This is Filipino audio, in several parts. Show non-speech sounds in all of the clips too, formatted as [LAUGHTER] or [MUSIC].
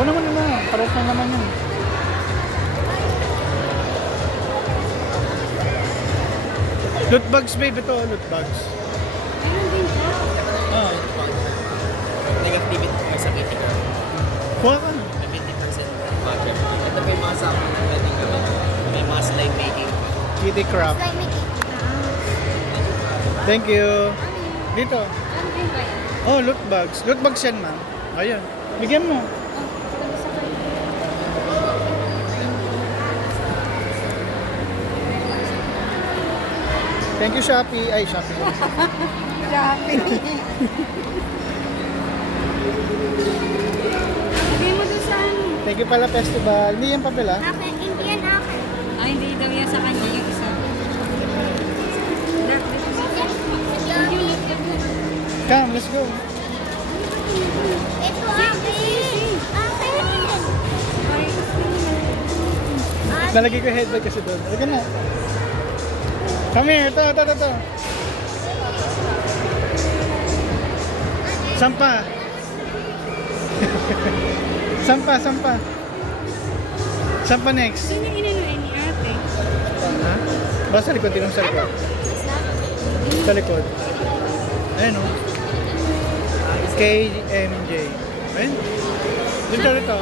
Mo naman. Pares na naman yun. Loot bags, babe. Ito, loot bags. Ayun din siya. Ah. Negative may sakit ka. Kuha ka na. May 50% budget. Ito yung mga sample na pwedeng gawin. May mga slime making. Kitty crab. Slime making. Thank you. Dito. Ano ba yan? Oh, loot bags. Loot bags yan, ma'am. Ayan. Bigyan mo. Oh, sabi sa kanya. Thank you, Shopee. Ay, Shopee. Shopping. Lagay mo doon ano. Thank you pala, festival. Hindi yan papel, ah. Akin, hindi yan akin. Ay, hindi daw yan sa kanya yung isa. Come, let's go. Ito akin. Akin. Nalagay ko headband kasi doon. Halika na. Come here. Ito, ito, ito, ito. Sampa. [LAUGHS] sampa, sampa. Sampa next. Sino inanuin ni ate? Ha? Basta sa likod, tinong sa likod. Sa likod. Ayan o. KMJ. Ayan. Dito, dito.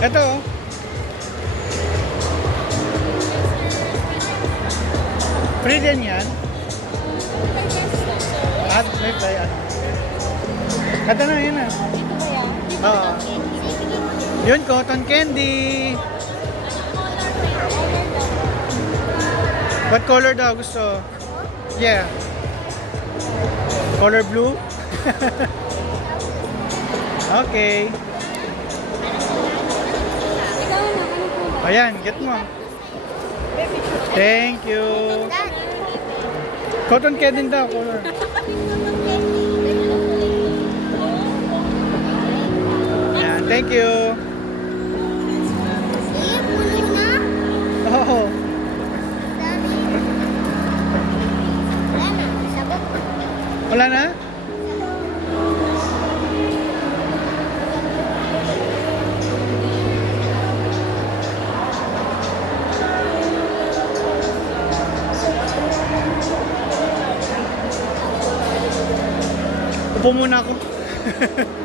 Ito oh. Free din yan. At may play ano. Ito na, yun yan? Oo. Yun, cotton candy. What color daw gusto? Yeah. Color blue? [LAUGHS] okay. Ano? Ayan, get mo. Thank you. Cotton candy daw. Ayan, thank you. Oh, wala na? Upo muna ako. [LAUGHS]